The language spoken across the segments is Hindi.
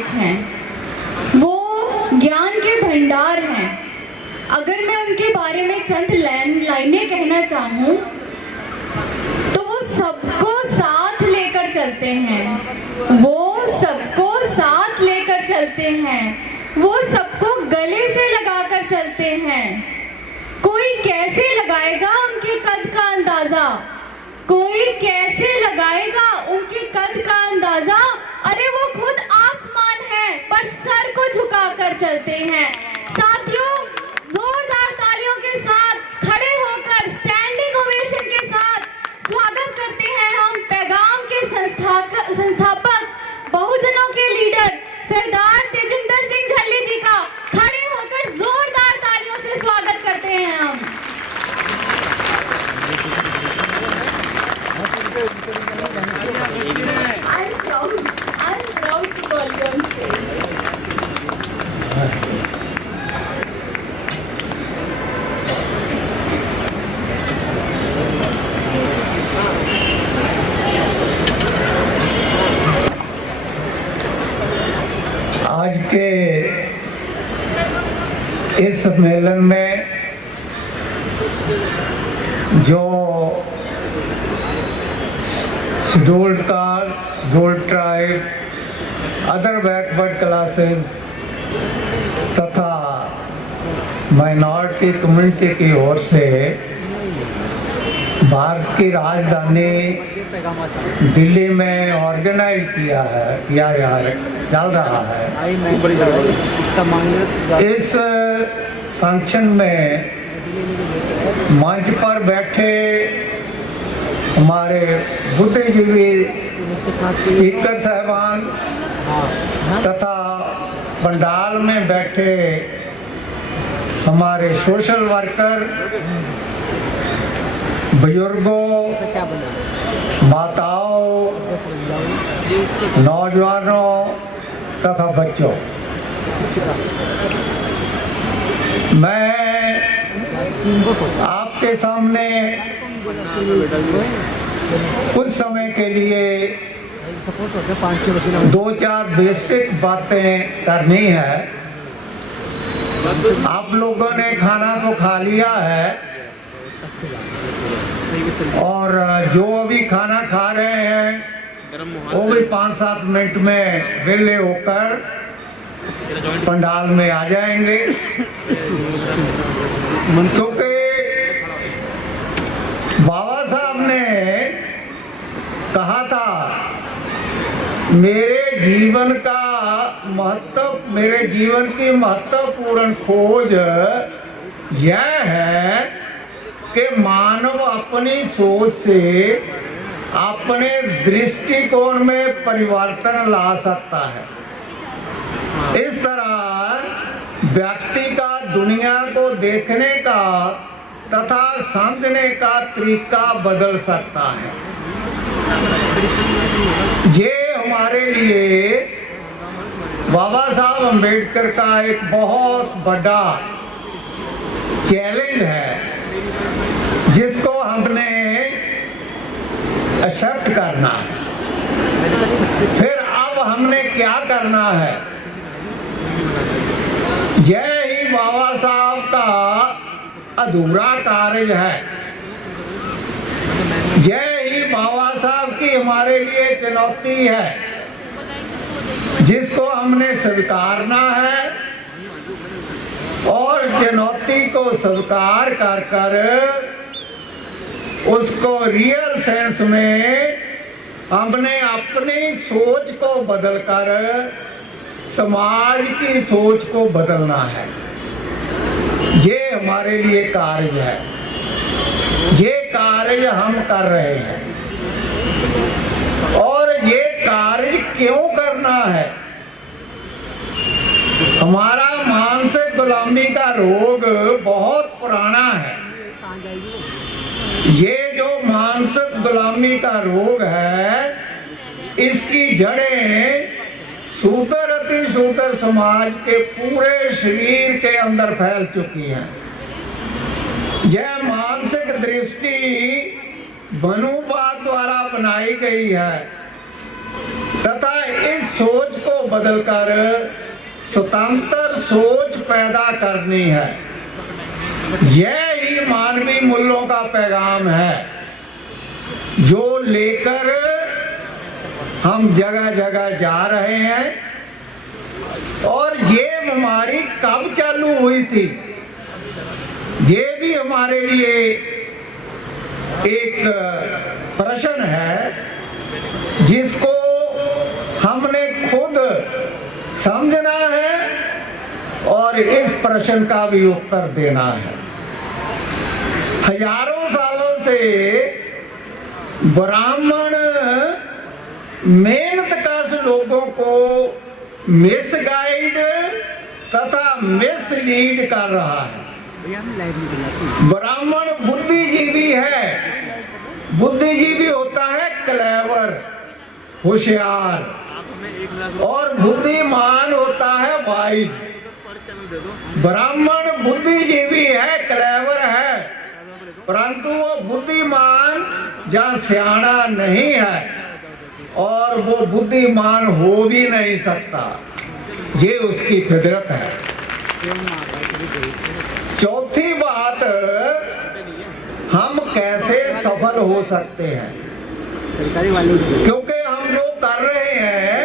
नायक हैं, वो ज्ञान के भंडार हैं। अगर मैं उनके बारे में चंद लाइनें कहना चाहूँ तो वो सबको साथ लेकर चलते हैं, वो सबको साथ लेकर चलते हैं, वो सबको गले से लगाकर चलते हैं। कोई कैसे लगाएगा उनके कद का अंदाजा, कोई कैसे लगाएगा उनके कद का अंदाजा। अरे वो खुद आसमान है पर सर को झुकाकर चलते हैं। साथियों, जोरदार तालियों के साथ खड़े होकर स्टैंडिंग ओवेशन के साथ स्वागत करते हैं हम पैगाम के संस्थापक, बहुजनों के लीडर सरदार तेजिंदर सिंह झल्ले जी का। खड़े होकर जोरदार तालियों से स्वागत करते हैं हम। I'm proud to call you on stage. आज के इस सम्मेलन में जो scheduled caste, scheduled tribe, other backward classes तथा माइनॉरिटी कम्युनिटी की ओर से भारत की राजधानी दिल्ली में ऑर्गेनाइज चल रहा है। इस फंक्शन में मंच पर बैठे हमारे बुद्धिजीवी स्पीकर साहबान तथा पंडाल में बैठे हमारे सोशल वर्कर, बुजुर्गों, माताओं, नौजवानों तथा बच्चों, मैं आपके सामने कुछ समय के लिए 2-4 बेसिक बातें करनी है। आप लोगों ने खाना तो खा लिया है और जो अभी खाना खा रहे हैं वो भी 5-7 मिनट में वेले होकर पंडाल में आ जाएंगे, क्योंकि बाबा साहब ने कहा था मेरे जीवन की महत्वपूर्ण खोज यह है कि मानव अपनी सोच से अपने दृष्टिकोण में परिवर्तन ला सकता है। इस तरह व्यक्ति का दुनिया को देखने का तथा समझने का तरीका बदल सकता है। ये हमारे लिए बाबा साहब अम्बेडकर का एक बहुत बड़ा चैलेंज है, जिसको हमने एक्सेप्ट करना है। फिर अब हमने क्या करना है, यह ही बाबा साहब का अधूरा कार्य है, यह ही बाबा साहब की हमारे लिए चुनौती है, जिसको हमने स्वीकारना है और चुनौती को स्वीकार कर कर उसको रियल सेंस में हमने अपनी सोच को बदलकर समाज की सोच को बदलना है। ये हमारे लिए कार्य है, ये कार्य हम कर रहे हैं। और ये कार्य क्यों करना है? हमारा मानसिक गुलामी का रोग बहुत पुराना है। ये जो मानसिक गुलामी का रोग है, इसकी जड़ें शूद्र अति शूद्र समाज के पूरे शरीर के अंदर फैल चुकी हैं। यह मानसिक दृष्टि मनुवाद द्वारा बनाई गई है। तथा इस सोच को बदलकर स्वतंत्र सोच पैदा करनी है। यह ही मानवीय मूल्यों का पैगाम है जो लेकर हम जगह जगह जा रहे हैं। और ये बीमारी कब चालू हुई थी, ये भी हमारे लिए एक प्रश्न है जिसको हमने खुद समझना है और इस प्रश्न का भी उत्तर देना है। हजारों सालों से ब्राह्मण मेहनत कश लोगों को मिसगाइड तथा मिसलीड कर रहा है। ब्राह्मण बुद्धिजीवी है, बुद्धिजीवी होता है क्लेवर, होशियार, और बुद्धिमान होता है वाइज। ब्राह्मण बुद्धिजीवी है, क्लेवर है, परंतु वो बुद्धिमान या सियाना नहीं है और वो बुद्धिमान हो भी नहीं सकता, ये उसकी फितरत है। चौथी बात, हम कैसे सफल हो सकते हैं, क्योंकि हम जो कर रहे हैं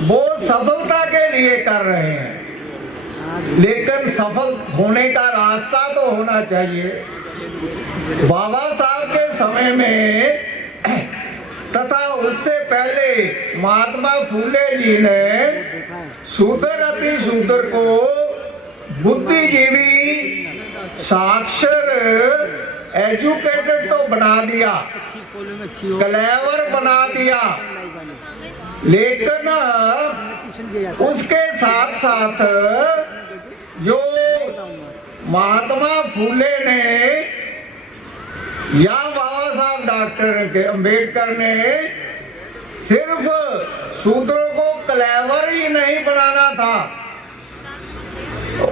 वो सफलता के लिए कर रहे हैं, लेकिन सफल होने का रास्ता तो होना चाहिए। बाबा साहब के समय में तथा उससे पहले महात्मा फूले जी ने शूद्र अति शूद्र को बुद्धिजीवी, साक्षर, एजुकेटेड तो बना दिया, क्लेवर बना दिया, लेकिन उसके साथ साथ जो महात्मा फूले ने या बाबा साहब डॉक्टर अम्बेडकर ने सिर्फ शूद्रों को क्लेवर ही नहीं बनाना था,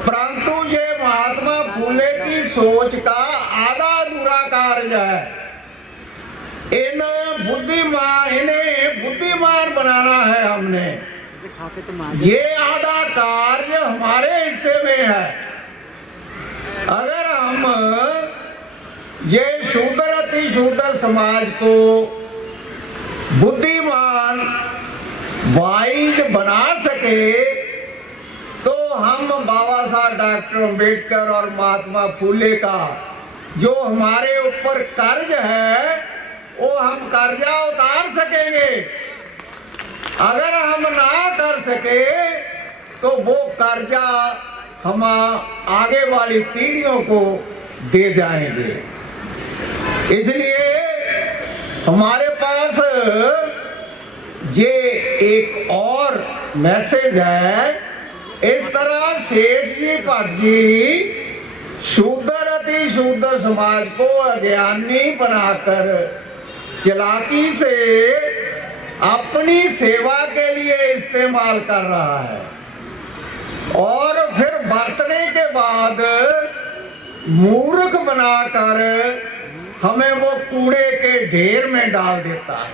परंतु ये महात्मा फूले की सोच का आधा अधूरा कार्य है। इन्हें बुद्धिमान बनाना है हमने, ये आधा कार्य हमारे हिस्से में है। अगर हम ये शूद्र अति शूद्र समाज को बुद्धिमान, वाइज बना सके तो हम बाबा साहब डॉक्टर अम्बेडकर और महात्मा फूले का जो हमारे ऊपर कर्ज है वो हम कर्जा उतार सकेंगे। अगर हम ना कर सके तो वो कर्जा हम आगे वाली पीढ़ियों को दे जाएंगे। इसलिए हमारे पास ये एक और मैसेज है। इस तरह सेठ जी भट्ट जी शूद्र अति शूद्र समाज को अज्ञानी बनाकर चालाकी से अपनी सेवा के लिए इस्तेमाल कर रहा है और फिर बरतने के बाद मूर्ख बनाकर हमें वो कूड़े के ढेर में डाल देता है।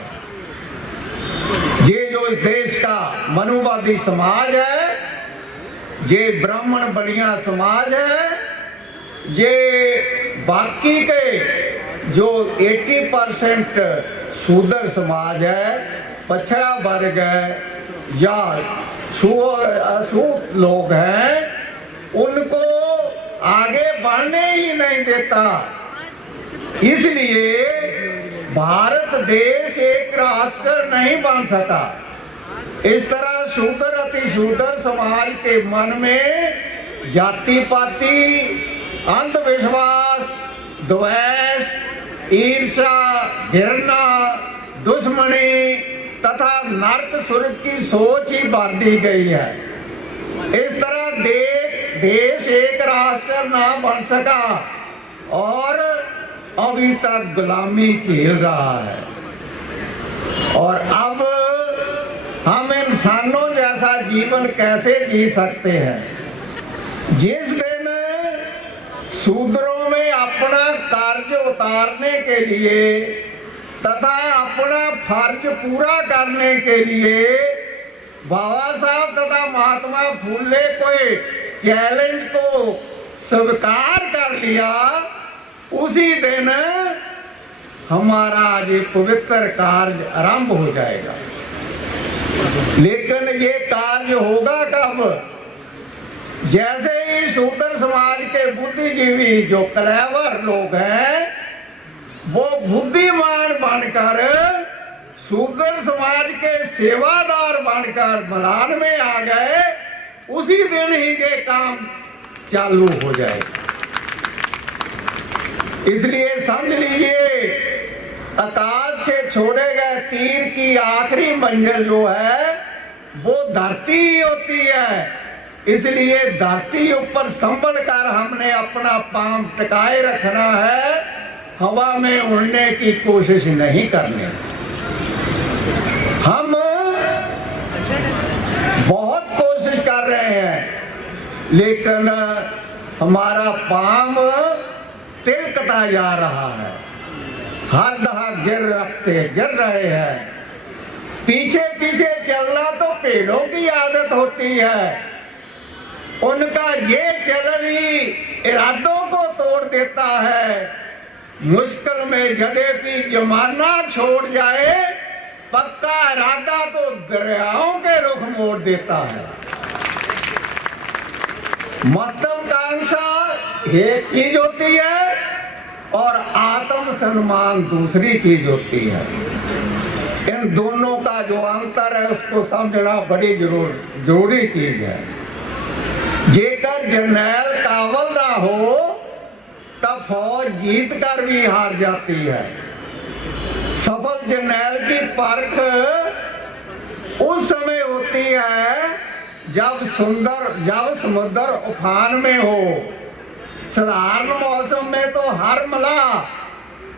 ये जो इस देश का मनुवादी समाज है, ये ब्राह्मण बढ़िया समाज है, ये बाकी के जो 80% शूद्र समाज है, पछड़ा वर्ग है या अछूत लोग हैं, उनको आगे बढ़ने ही नहीं देता। इसलिए भारत देश एक राष्ट्र नहीं बन सका। इस तरह शूद्र अति शूद्र समाज के मन में जाति पाति, अंधविश्वास, द्वेष, ईर्ष्या, घृणा, दुश्मनी तथा नरक स्वर्ग की सोच ही भर दी गई है। इस तरह देश एक राष्ट्र ना बन सका और अभी तक गुलामी झेल रहा है। और अब हम इंसानों जैसा जीवन कैसे जी सकते हैं? जिस दिन शूद्रों में अपना कार्य उतारने के लिए तथा अपना फर्ज पूरा करने के लिए बाबा साहब तथा महात्मा फुले कोई चैलेंज को स्वीकार कर लिया, उसी दिन हमारा ये पवित्र कार्य आरंभ हो जाएगा। लेकिन ये कार्य होगा कब? जैसे ही शूद्र समाज के बुद्धिजीवी जो क्लेवर लोग हैं वो बुद्धिमान बनकर शूद्र समाज के सेवादार बनकर मैदान में आ गए, उसी दिन ही ये काम चालू हो जाएगा। इसलिए समझ लीजिए, आकाश से छोड़े गए तीर की आखिरी मंजिल जो है वो धरती ही होती है। इसलिए धरती ऊपर संभल कर हमने अपना पांव टिकाए रखना है, हवा में उड़ने की कोशिश नहीं करनी। हम बहुत कोशिश कर रहे हैं, लेकिन हमारा पांव तिलकता जा रहा है, हर दहा गिर रहे हैं। पीछे पीछे चलना तो पेड़ों की आदत होती है, उनका ये चलन ही इरादों को तोड़ देता है। मुश्किल में यद्यपि जमाना छोड़ जाए, पक्का इरादा तो दरियाओं के रुख मोड़ देता है। महत्वाकांक्षा एक चीज होती है और आत्म सम्मान दूसरी चीज होती है। इन दोनों का जो अंतर है उसको समझना बड़ी जरूरी चीज है। जेकर जरनैल काबल ना हो तब फौज जीत कर भी हार जाती है। सफल जरनैल की परख उस समय होती है जब समुद्र उफान में हो। साधारण मौसम में तो हर मलाह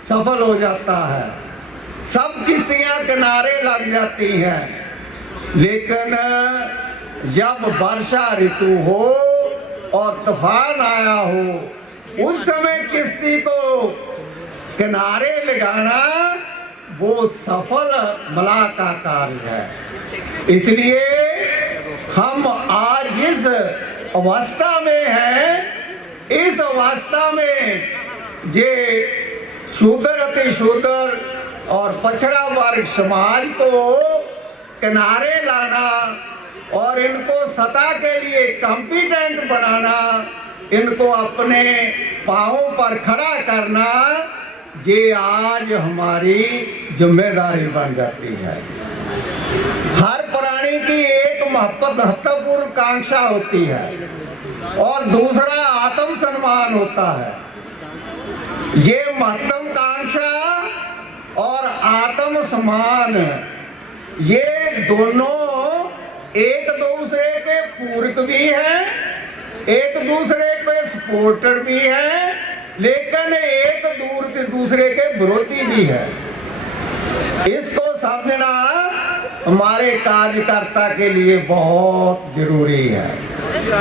सफल हो जाता है, सब किश्तियां किनारे लग जाती हैं, लेकिन जब वर्षा ऋतु हो और तूफान आया हो, उस समय किश्ती को किनारे लगाना वो सफल मलाह का कार्य है। इसलिए हम आज जिस अवस्था में हैं, इस अवस्था में जे शूद्र अति शूद्र और पछड़ा वर्ग समाज को किनारे लाना और इनको सत्ता के लिए कॉम्पिटेंट बनाना, इनको अपने पांवों पर खड़ा करना, ये आज हमारी जिम्मेदारी बन जाती है। हर प्राणी की एक महत्वपूर्ण कांक्षा होती है और दूसरा आत्म सम्मान होता है। ये महत्वाकांक्षा और आत्म सम्मान ये दोनों एक दूसरे के पूरक भी हैं, एक दूसरे के सपोर्टर भी हैं, लेकिन एक दूसरे के विरोधी भी है। इसको समझना हमारे कार्यकर्ता के लिए बहुत जरूरी है।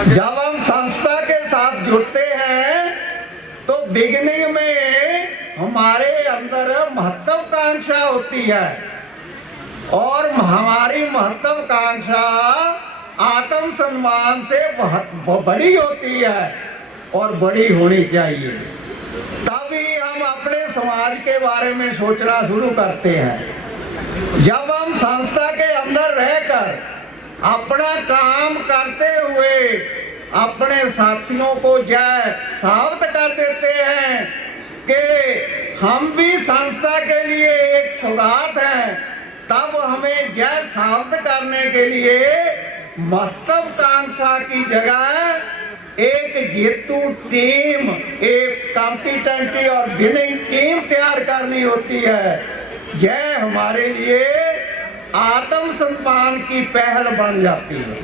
जब हम संस्था के साथ जुड़ते हैं तो बिगिनिंग में हमारे अंदर महत्वाकांक्षा होती है और हमारी महत्वाकांक्षा आत्म सम्मान से बहुत बड़ी होती है और बड़ी होनी चाहिए। तभी हम अपने समाज के बारे में सोचना शुरू करते हैं। जब हम संस्था के अंदर रहकर अपना काम करते हुए अपने साथियों को जय साबित कर देते हैं कि हम भी संस्था के लिए एक सौगात हैं, तब हमें जय साबित करने के लिए महत्वाकांक्षा की जगह एक जेतु टीम, एक कॉम्पिटेंट और विनिंग टीम तैयार करनी होती है। यह हमारे लिए आत्म सम्मान की पहल बन जाती है।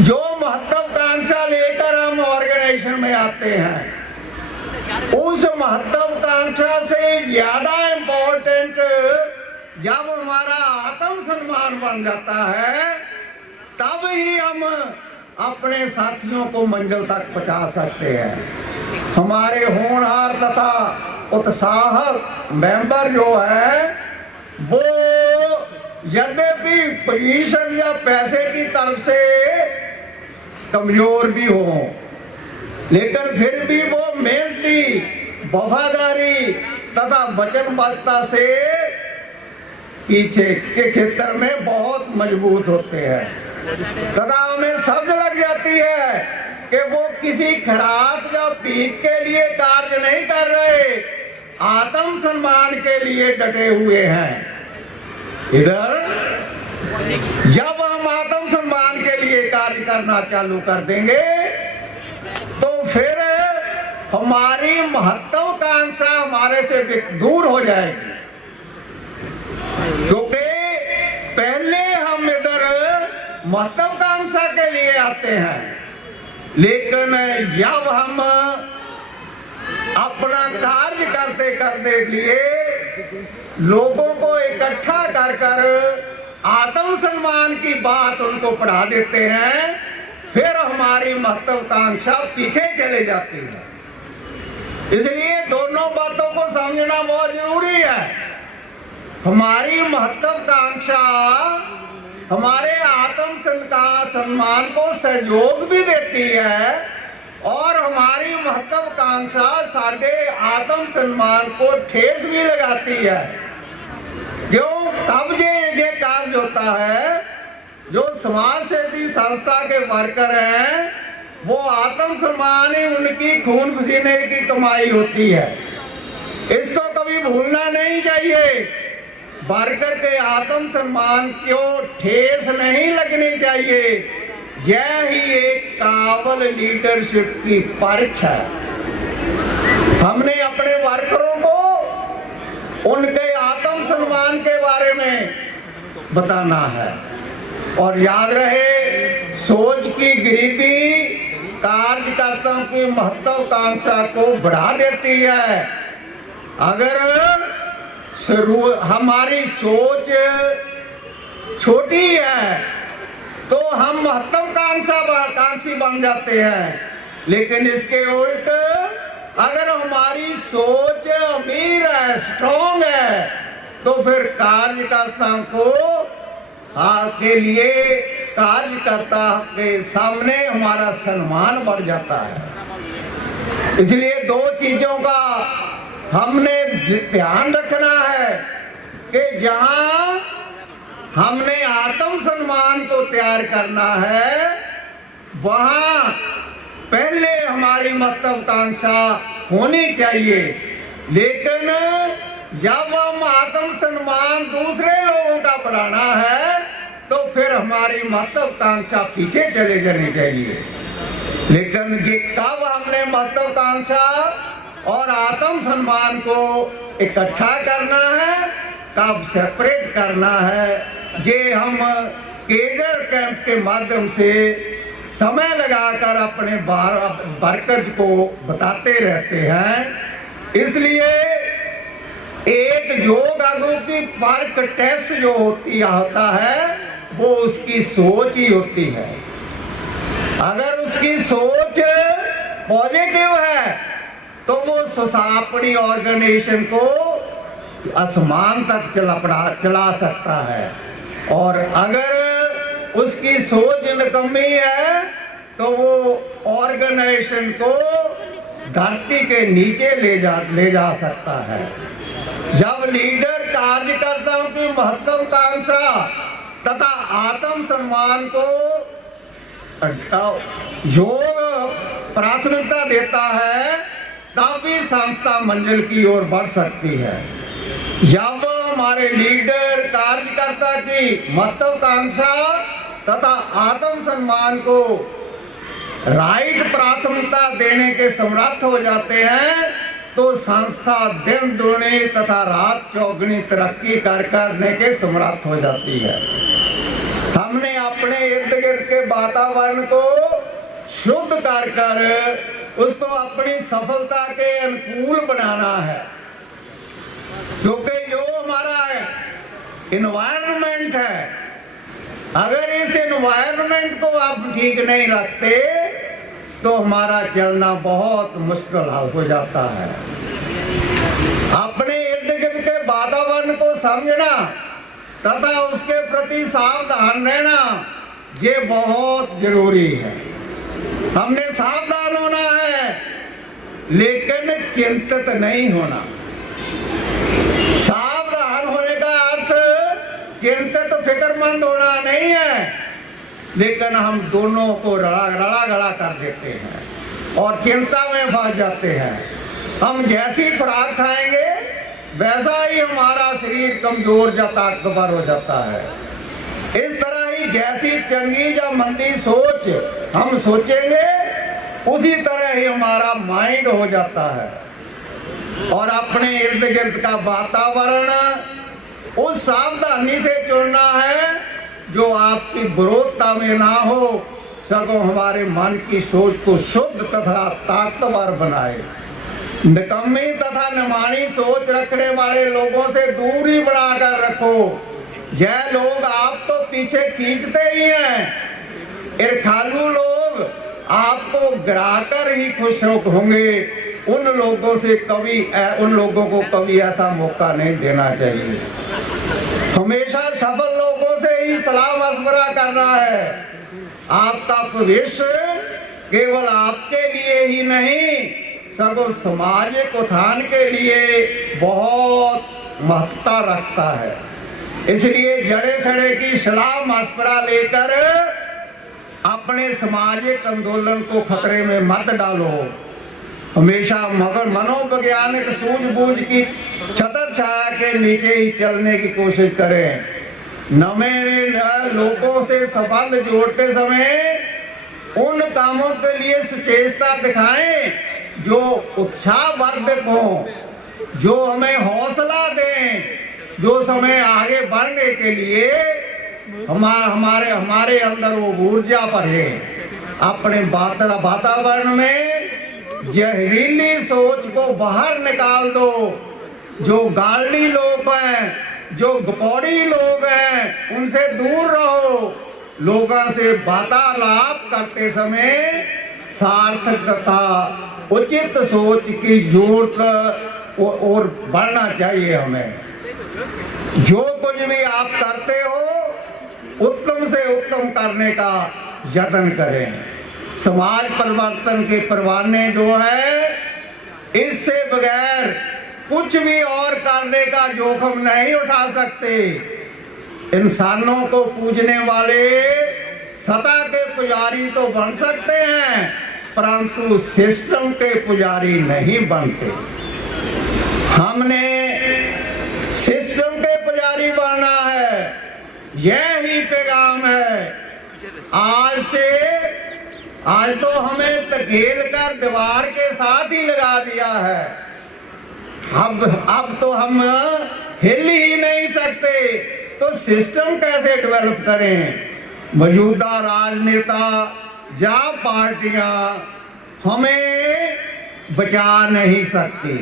जो महत्वाकांक्षा लेकर हम ऑर्गेनाइजेशन में आते हैं, उस महत्वाकांक्षा से ज्यादा इम्पोर्टेंट जब हमारा आत्म सम्मान बन जाता है, तब ही हम अपने साथियों को मंजिल तक पहुंचा सकते हैं। हमारे होनहार तथा उत्साहक मेंबर जो है वो यद्यपि पोजीशन या पैसे की तरफ से कमजोर भी हो, लेकिन फिर भी वो मेहनती, वफादारी तथा वचनबद्धता से पीछे के क्षेत्र में बहुत मजबूत होते हैं तथा हमें समझ लग जाती है कि वो किसी खैरात या पीठ के लिए कार्य नहीं कर रहे, आत्म सम्मान के लिए डटे हुए हैं। इधर जब हम आत्म सम्मान के लिए कार्य करना चालू कर देंगे तो फिर हमारी महत्वाकांक्षा हमारे से दूर हो जाएगी, क्योंकि पहले हम इधर महत्वाकांक्षा के लिए आते हैं, लेकिन जब हम अपना कार्य करते करते लिए लोगों को इकट्ठा कर कर आत्म सम्मान की बात उनको पढ़ा देते हैं, फिर हमारी महत्वाकांक्षा पीछे चले जाती है। इसलिए दोनों बातों को समझना बहुत जरूरी है। हमारी महत्वाकांक्षा हमारे आत्म सम्मान को सहयोग भी देती है और हमारी महत्वाकांक्षा साढ़े आत्म सम्मान को ठेस भी लगाती है। क्यों? तब ये कार्य होता है, जो समाज सेवी संस्था के वर्कर हैं वो आत्म सम्मान ही उनकी खून पसीने की कमाई होती है, इसको कभी भूलना नहीं चाहिए। वर्कर के आत्म सम्मान को ठेस नहीं लगनी चाहिए। यह ही एक काबिल लीडरशिप की परीक्षा है। हमने अपने वर्करों को उनके आत्म सम्मान के बारे में बताना है। और याद रहे, सोच की गरीबी कार्यकर्ताओं की महत्वाकांक्षा को बढ़ा देती है। अगर हमारी सोच छोटी है तो हम महत्वाकांक्षी बन जाते हैं, लेकिन इसके उल्ट अगर हमारी सोच अमीर है, स्ट्रॉन्ग है, तो फिर कार्यकर्ताओं को के लिए कार्यकर्ता के सामने हमारा सम्मान बढ़ जाता है। इसलिए दो चीजों का हमने ध्यान रखना है कि जहां हमने आत्म सम्मान को तैयार करना है, वहां पहले हमारी महत्वाकांक्षा होनी चाहिए। लेकिन जब हम आत्म सम्मान दूसरे लोगों का बढ़ाना है तो फिर हमारी महत्वाकांक्षा पीछे चले जानी चाहिए। लेकिन ये कब हमने महत्वाकांक्षा और आत्म सम्मान को इकट्ठा करना है, कब सेपरेट करना है, ये हम केडर कैंप के माध्यम से समय लगाकर अपने वर्कर्स को बताते रहते हैं। इसलिए एक योग आगू की वर्क टेस्ट जो होता है वो उसकी सोच ही होती है। अगर उसकी सोच पॉजिटिव है तो वो अपनी ऑर्गेनाइजेशन को आसमान तक चला सकता है, और अगर उसकी सोच निकम्मी है तो वो ऑर्गेनाइजेशन को धरती के नीचे ले जा सकता है। जब लीडर कार्यकर्ताओं की महत्वाकांक्षा तथा आत्म सम्मान को योग प्राथमिकता देता है, तब भी संस्था मंजिल की ओर बढ़ सकती है। जब हमारे लीडर कार्यकर्ता की महत्वाकांक्षा तथा आत्म सम्मान को राइट प्राथमिकता देने के समर्थ हो जाते हैं, तो संस्था दिन दुगनी तथा रात चौगुनी तरक्की करने के समर्थ हो जाती है। हमने अपने इर्द गिर्द के वातावरण को शुद्ध कर उसको अपनी सफलता के अनुकूल बनाना है, क्योंकि जो हमारा इन्वायरमेंट है, अगर इस इन्वायरमेंट को आप ठीक नहीं रखते तो हमारा चलना बहुत मुश्किल हो जाता है। अपने इर्द गिर्द के वातावरण को समझना तथा उसके प्रति सावधान रहना ये बहुत जरूरी है। हमने सावधान होना है लेकिन चिंतित नहीं होना। सावधान होने का अर्थ चिंतित फिक्रमंद होना नहीं है, लेकिन हम दोनों को रड़ा गड़ा कर देते हैं और चिंता में फंस जाते हैं। हम जैसी खुराक खाएंगे वैसा ही हमारा शरीर कमजोर या ताकतवर हो जाता है। इस तरह ही जैसी चंगी या मंदी सोच हम सोचेंगे उसी तरह ही हमारा माइंड हो जाता है और अपने इर्द गिर्द का वातावरण उस सावधानी से चुनना है जो आपकी विरोधता में ना हो, सगों हमारे मन की सोच को शुद्ध तथा ताकतवर बनाए। निकम्मी तथा निमाणी सोच रखने वाले लोगों से दूरी बनाकर रखो। यह लोग आप तो पीछे खींचते ही हैं, ईर्खालु लोग आपको गिराकर ही खुश होंगे। उन लोगों को कभी ऐसा मौका नहीं देना चाहिए। हमेशा सफल लोगों से ही सलाह मशवरा करना है। आपका भविष्य केवल आपके लिए ही नहीं, सगों सामाजिक उत्थान के लिए बहुत महत्ता रखता है। इसलिए जड़े सड़े की सलाह मशवरा लेकर अपने सामाजिक आंदोलन को खतरे में मत डालो। हमेशा मगर मनोवैज्ञानिक सूझबूझ की छतर छाया के नीचे ही चलने की कोशिश करें। नए लोगों से संबंध जोड़ते समय उन कामों के लिए सचेतता दिखाएं जो उत्साहवर्धक हो, जो हमें हौसला दें, जो समय आगे बढ़ने के लिए हमारे अंदर वो ऊर्जा भरे। अपने वातावरण में जहरीली सोच को बाहर निकाल दो। जो गाली लोग हैं, जो गपौड़ी लोग हैं, उनसे दूर रहो। लोगों से वार्तालाप करते समय सार्थक तथा उचित सोच की जोड़ और बढ़ना चाहिए। हमें जो कुछ भी आप करते हो उत्तम से उत्तम करने का यत्न करें। समाज परिवर्तन के परवाने जो है, इससे बगैर कुछ भी और करने का जोखिम नहीं उठा सकते। इंसानों को पूजने वाले सत्ता के पुजारी तो बन सकते हैं, परंतु सिस्टम के पुजारी नहीं बनते। हमने सिस्टम के पुजारी बनना है, यह ही पैगाम है। आज तो हमें धकेल कर दीवार के साथ ही लगा दिया है। अब तो हम हिल ही नहीं सकते, तो सिस्टम कैसे डेवलप करें? मौजूदा राजनेता या पार्टियां हमें बचा नहीं सकती,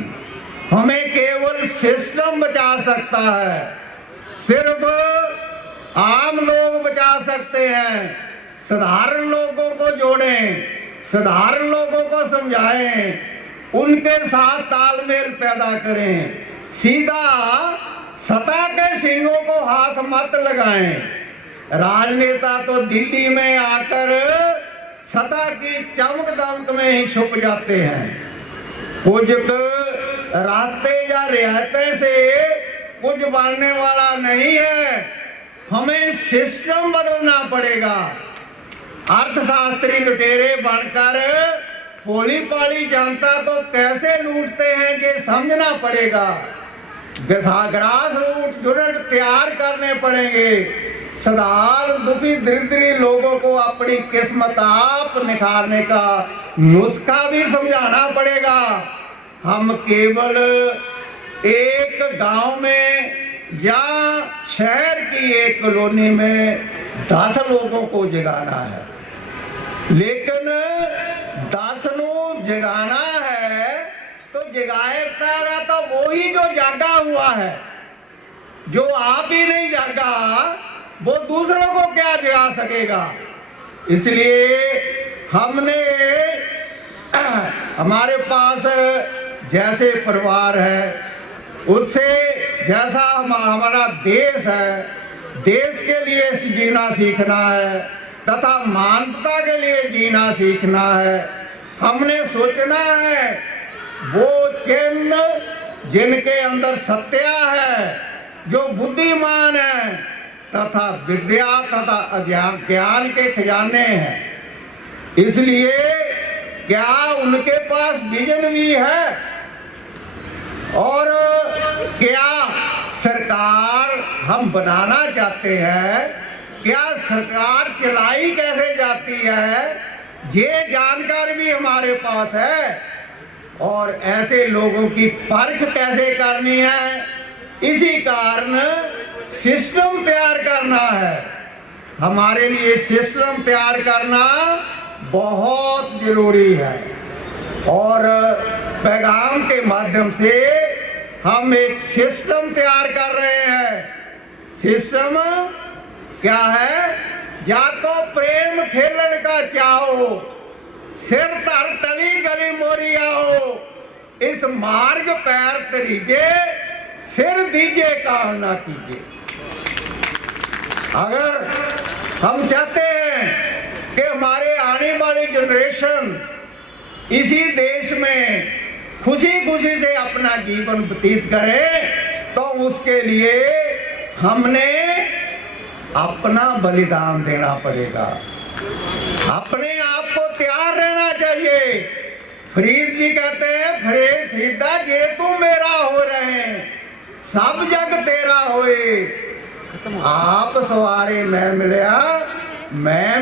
हमें केवल सिस्टम बचा सकता है। सिर्फ आम लोग बचा सकते हैं। साधारण लोगों को जोड़ें, साधारण लोगों को समझाएं, उनके साथ तालमेल पैदा करें। सीधा सत्ता के सिंगों को हाथ मत लगाएं। राजनेता तो दिल्ली में आकर सत्ता की चमक दमक में ही छुप जाते हैं। कुछ रास्ते या रियायतें से कुछ बनने वाला नहीं है, हमें सिस्टम बदलना पड़ेगा। अर्थशास्त्री लुटेरे बनकर भोली भाली जनता को कैसे लूटते हैं ये समझना पड़ेगा। ग्रास रूट यूनिट तैयार करने पड़ेंगे। साधारण दुखी दरिद्री लोगों को अपनी किस्मत आप निखारने का नुस्खा भी समझाना पड़ेगा। हम केवल एक गांव में या शहर की एक कॉलोनी में 10 लोगों को जगाना है, लेकिन 10 जगाना है तो जगाएगा तो वो ही जो जागा हुआ है। जो आप ही नहीं जागा वो दूसरों को क्या जगा सकेगा? इसलिए हमने हमारे पास जैसे परिवार है, उससे जैसा हमारा देश है, देश के लिए जीना सीखना है तथा मानवता के लिए जीना सीखना है। हमने सोचना है वो चिन्ह जिनके अंदर सत्या है, जो बुद्धिमान है तथा विद्या तथा ज्ञान के खजाने हैं। इसलिए क्या उनके पास विजन भी है और क्या सरकार हम बनाना चाहते हैं, क्या सरकार चलाई कैसे जाती है, ये जानकारी भी हमारे पास है। और ऐसे लोगों की परख कैसे करनी है, इसी कारण सिस्टम तैयार करना है। हमारे लिए सिस्टम तैयार करना बहुत जरूरी है और पैगाम के माध्यम से हम एक सिस्टम तैयार कर रहे हैं। सिस्टम क्या है? जाको प्रेम खेलन का चाहो, सिर धर तली गली मोरी आओ, इस मार्ग पैर तरीजे, सिर दीजे काम ना कीजिए। अगर हम चाहते हैं कि हमारे आने वाली जनरेशन इसी देश में खुशी खुशी से अपना जीवन व्यतीत करे, तो उसके लिए हमने अपना बलिदान देना पड़ेगा। अपने आप को तैयार रहना चाहिए। फरीद जी कहते हैं, फरीद थीदा जे तू मेरा हो रहे, सब जग तेरा होए, आप सवारे मैं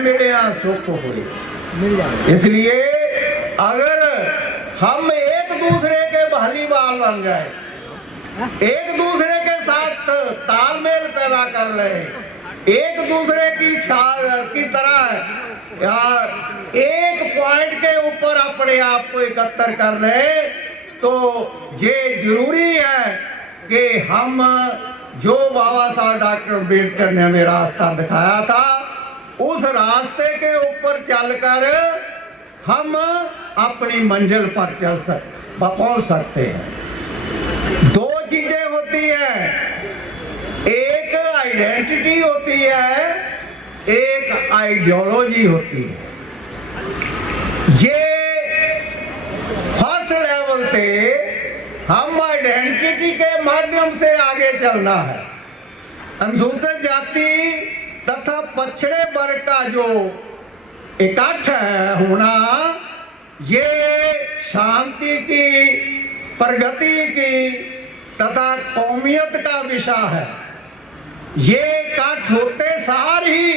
मिलिया सुख होए। इसलिए अगर हम एक दूसरे के भालीवाल बन जाए, एक दूसरे के साथ तालमेल पैदा कर ले, एक दूसरे की तरह यार एक पॉइंट के ऊपर अपने आप को एकत्र कर ले, तो ये जरूरी है कि हम जो बाबा साहब डॉक्टर अम्बेडकर ने हमें रास्ता दिखाया था, उस रास्ते के ऊपर चलकर हम अपनी मंजिल पर पहुंच सकते हैं। दो चीजें होती हैं, एक आइडेंटिटी होती है, एक आइडियोलॉजी होती है। ये फर्स्ट लेवल पे हम आइडेंटिटी के माध्यम से आगे चलना है। अनुसूचित जाति तथा पछड़े वर्ग का जो इकट्ठ है होना, ये शांति की, प्रगति की तथा कौमियत का विषय है। ये इकट्ठ होते सार ही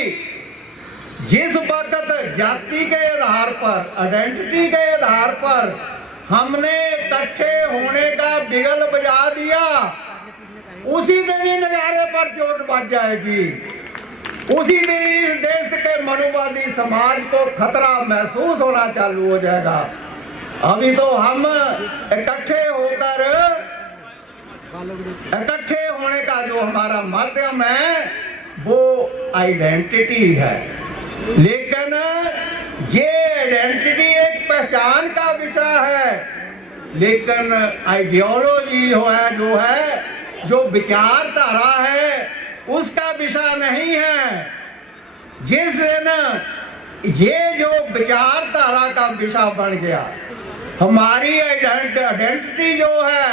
जिस वक्त जाति के आधार पर, आइडेंटिटी के आधार पर हमने इकट्ठे होने का बिगल बजा दिया, उसी दिन ही नजारे पर चोट बच जाएगी। उसी दिन इस देश के मनुवादी समाज को खतरा महसूस होना चालू हो जाएगा। अभी तो हम इकट्ठे होने का जो हमारा माध्यम है वो आइडेंटिटी है, लेकिन ये आइडेंटिटी एक पहचान का विषय है, लेकिन आइडियोलॉजी जो विचारधारा है उसका विषय नहीं है। जिस दिन ये जो विचारधारा का विषय बन गया, हमारी आइडेंटिटी जो है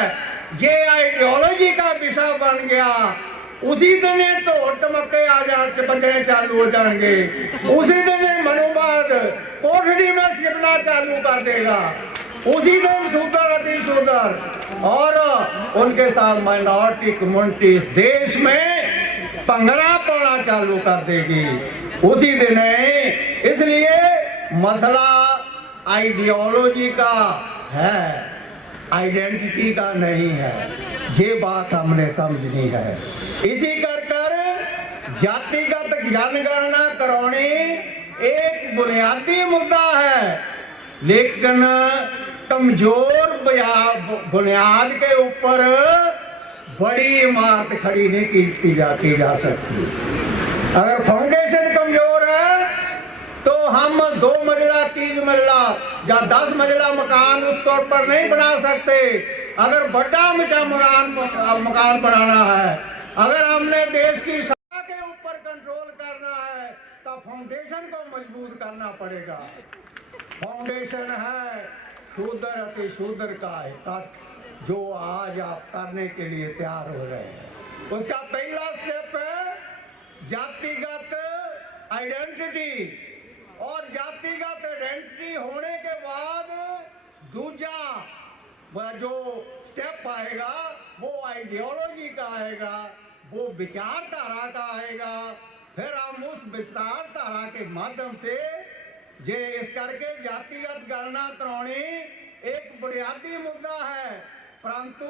ये आइडियोलॉजी का विषय बन गया, उसी दिन तो टमके आ जाने बजने चालू हो जाएंगे, उसी दिन मनुवाद कोठड़ी में सिमटना चालू कर देगा, उसी दिन शूद्र अति शूद्र और उनके साथ माइनॉरिटी कम्युनिटी देश में पंगड़ा पाना चालू कर देगी उसी दिन। इसलिए मसला आइडियोलॉजी का है, आइडेंटिटी का नहीं है। ये बात हमने समझनी है। इसी कर जातिगत जनगणना करानी एक बुनियादी मुद्दा है, लेकिन कमजोर बुनियाद के ऊपर बड़ी इमारत खड़ी नहीं की जा सकती। अगर फाउंडेशन कमजोर है तो हम 2 मंजिला 3 मंजिला या 10 मंजिला मकान उस तौर पर नहीं बना सकते। अगर बड़ा मीठा मकान बनाना है, अगर हमने देश की सत्ता के ऊपर कंट्रोल करना है तो फाउंडेशन को मजबूत करना पड़ेगा। फाउंडेशन है शूद्र अति शूद्र का इकट्ठ, जो आज आप करने के लिए तैयार हो रहे हैं। उसका पहला स्टेप है जातिगत आइडेंटिटी, और जातिगत आइडेंटिटी होने के बाद दूसरा जो स्टेप आएगा वो आइडियोलॉजी का आएगा, वो विचारधारा का आएगा। फिर हम उस विचारधारा के माध्यम से ये इस करके जातिगत गणना करानी एक बुनियादी मुद्दा है, परंतु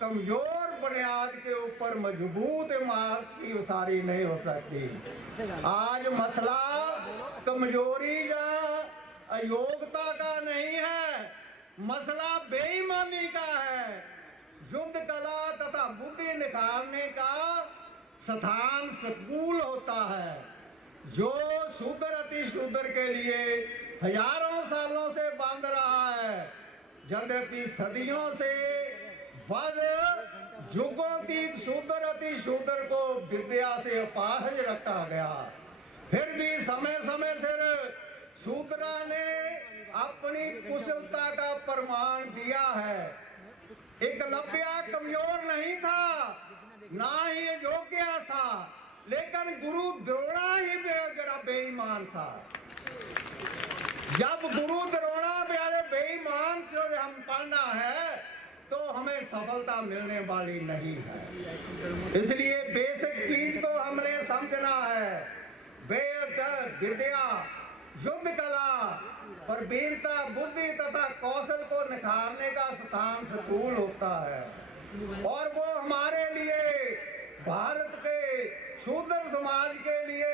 कमजोर बुनियाद के ऊपर मजबूत इमारत की उसारी नहीं हो सकती। आज मसला कमजोरी या अयोग्यता का नहीं है, मसला बेईमानी का है। युद्ध कला तथा बुद्धि निखारने का स्थान स्कूल होता है, जो शूद्र अति शूद्र के लिए हजारों सालों से बंद रहा है। यद्यपि सदियों से वध युगों तक शूद्र अति शूद्र को विद्या से अपाहज रखा गया, फिर भी समय समय से शूद्रा ने अपनी कुशलता का प्रमाण दिया है। एकलव्य कमजोर नहीं था, ना ही योग्य था, लेकिन गुरु द्रोणा ही जरा बेईमान था। जब गुरु द्रोणा प्यारे बेईमान से हम पढ़ना है तो हमें सफलता मिलने वाली नहीं है। इसलिए बेसिक चीज को हमने समझना है। वेद विद्या युद्ध कला और वीरता बुद्धि तथा कौशल को निखारने का स्थान स्कूल होता है, और वो हमारे लिए भारत के शूद्र समाज के लिए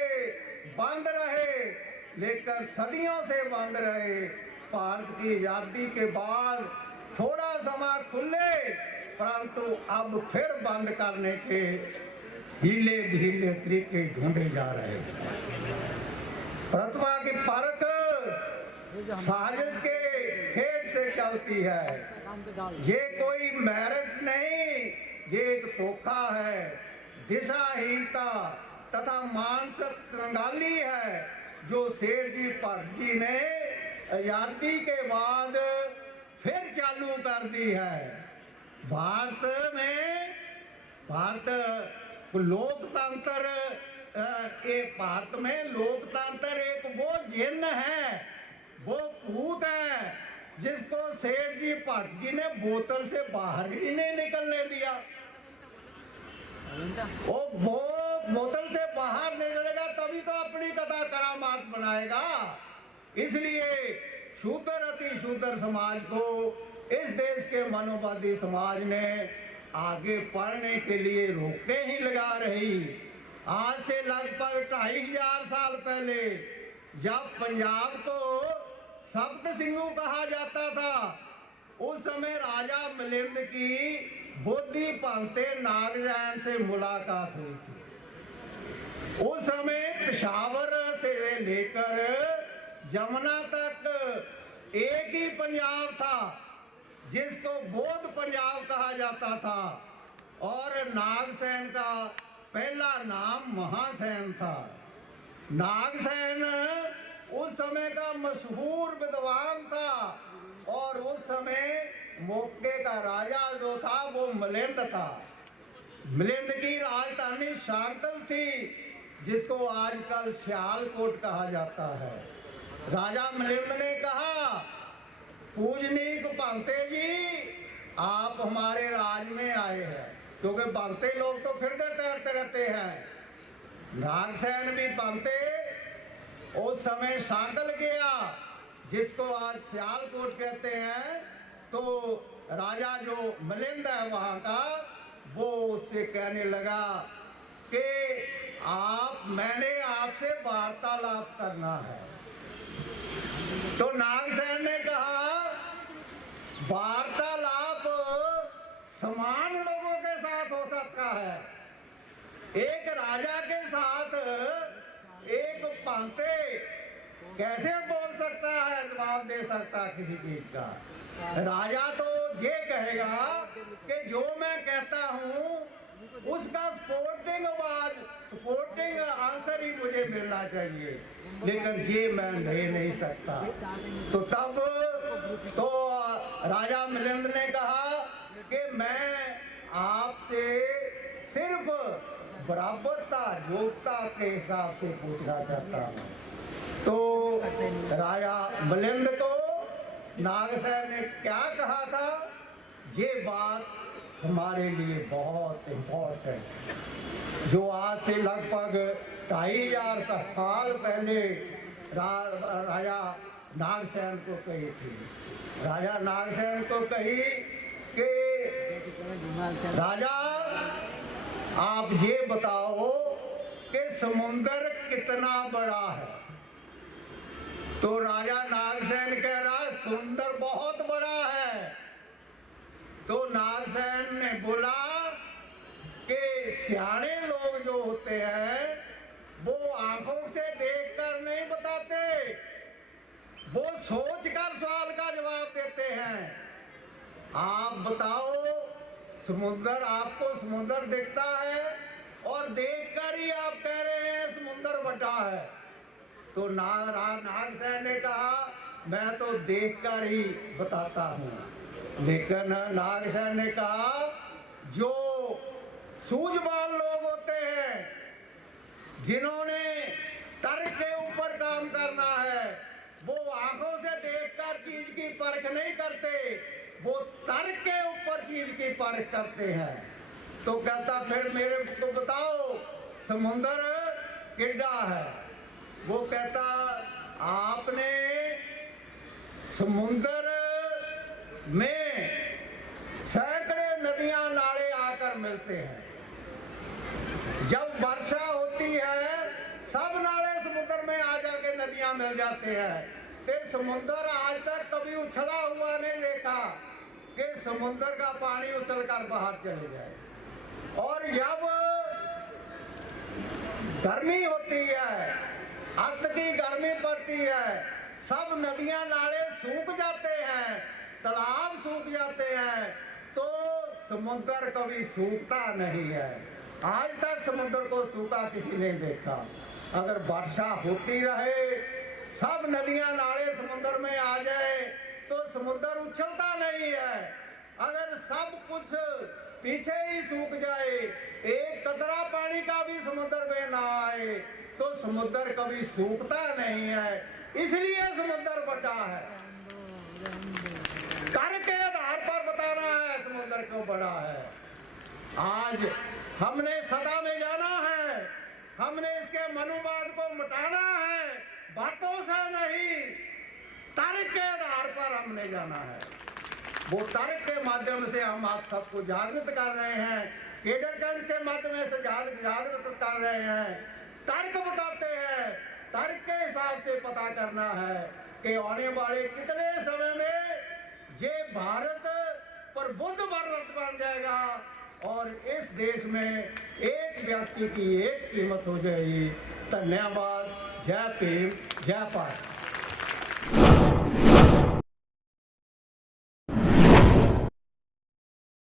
बंद रहे, लेकिन सदियों से बंद रहे। भारत की आजादी के बाद थोड़ा समय खुले, परंतु अब फिर बंद करने के हीले ढीले तरीके ढूंढे जा रहे हैं। प्रतिभा की परख साजिश के खेत से चलती है। ये कोई मेरिट नहीं, ये एक धोखा है, दिशाहीनता तथा मानसिक कंगाली है, जो शेर जी भट्ट जी ने आजादी के बाद फिर चालू कर दी है। भारत लोकतंत्र भारत में लोकतंत्र एक वो जिन्न है, वो भूत है, जिसको शेर जी भट्ट जी ने बोतल से बाहर ही नहीं निकलने दिया। वो बोतल से बाहर निकलेगा तभी तो अपनी कथा करामात बनाएगा। इसलिए शूद्र अति शूद्र समाज को इस देश के मानववादी समाज ने आगे बढ़ने के लिए रोके ही लगा रही। आज से लगभग 2500 साल पहले जब पंजाब को सप्त सिंधु कहा जाता था, उस समय राजा मिलिंद की बोधी पंते नागजैन से मुलाकात हुई थी। उस समय पेशावर से लेकर जमुना तक एक ही पंजाब था, जिसको बौद्ध पंजाब कहा जाता था, और नागसेन का पहला नाम महासेन था। नागसेन उस समय का मशहूर विद्वान था, और उस समय मोके का राजा जो था वो मिलिंद था। मिलिंद की राजधानी शांतल थी, जिसको आजकल सियालकोट कहा जाता है। राजा मिलिंद ने कहा, पूजनीक भंते जी, आप हमारे राज में आए हैं, क्योंकि भंते लोग तो फिरते तैरते रहते हैं। नागसेन भी भंते उस समय शांतल गया, जिसको आज सियालकोट कहते हैं। तो राजा जो मिलिंद है वहां का, वो उससे कहने लगा कि मैंने आपसे वार्तालाप करना है। तो नागसेन ने कहा, वार्तालाप समान लोगों के साथ हो सकता है, एक राजा के साथ एक पंते कैसे बोल सकता है, जवाब दे सकता किसी चीज का। राजा तो ये कहेगा कि जो मैं कहता हूँ उसका सपोर्टिंग आंसर ही मुझे मिलना चाहिए, लेकिन ये मैं ले नहीं सकता। तो तब तो राजा मिलिंद ने कहा कि मैं आपसे सिर्फ बराबरता योग्यता के हिसाब से पूछना चाहता हूँ। तो राजा मिलिंद को नागसेन ने क्या कहा था, ये बात हमारे लिए बहुत इम्पोर्टेंट, जो आज से लगभग 2500 साल पहले राजा नागसेन को कही थी। राजा नागसेन को कही कि राजा आप ये बताओ कि समुंदर कितना बड़ा है। तो राजा नागसेन कह रहा समुंदर बहुत बड़ा है। तो नागसेन ने बोला कि सियाने लोग जो होते हैं वो आंखों से देखकर नहीं बताते, वो सोचकर सवाल का जवाब देते हैं। आप बताओ समुंदर, आपको समुंदर दिखता है और देखकर ही आप कह रहे हैं समुंदर बड़ा है। तो नागसेन ने कहा मैं तो देखकर ही बताता हूँ। लेकिन नागसेन ने कहा जो सूझबूझ लोग होते हैं, जिन्होंने तर्क के ऊपर काम करना है, वो आंखों से देखकर चीज की परख नहीं करते, वो तर्क के ऊपर चीज की परख करते हैं। तो कहता फिर मेरे को बताओ समुंदर कितना है। वो कहता आपने समुंदर में सैकड़े नदियां नाले आकर मिलते हैं। जब वर्षा होती है सब नाले समुद्र में आ जाके नदियां मिल जाते हैं। तो समुद्र आज तक कभी उछला हुआ नहीं देखा कि समुद्र का पानी उछलकर बाहर चले जाए। और जब गर्मी होती है, अत की गर्मी पड़ती है, सब नदियां नाले सूख जाते हैं, तालाब सूख जाते हैं, तो समुद्र कभी सूखता नहीं है। आज तक समुद्र को सूखा किसी ने देखा। अगर वर्षा होती रहे, सब नदियां नाले समुद्र में आ जाए तो समुद्र उछलता नहीं है। अगर सब कुछ पीछे ही सूख जाए, एक कतरा पानी का भी समुद्र में ना आए, तो समुद्र कभी सूखता नहीं है। इसलिए समुद्र बड़ा है। तर्क के आधार पर बताना है समुद्र क्यों बड़ा है। आज हमने सदा में जाना है, हमने इसके मनुवाद को मिटाना है, बातों से नहीं, तर्क के आधार पर हमने जाना है। वो तर्क के माध्यम से हम आप सबको जागृत कर रहे हैं, केडरगंज के माध्यम से जागृत कर रहे हैं, तर्क बताते हैं। तर्क के हिसाब से पता करना है कि आने वाले कितने समय में ये भारत प्रबुद्ध भारत बन जाएगा और इस देश में एक व्यक्ति की एक कीमत हो जाएगी। धन्यवाद। जय भीम, जय भारत।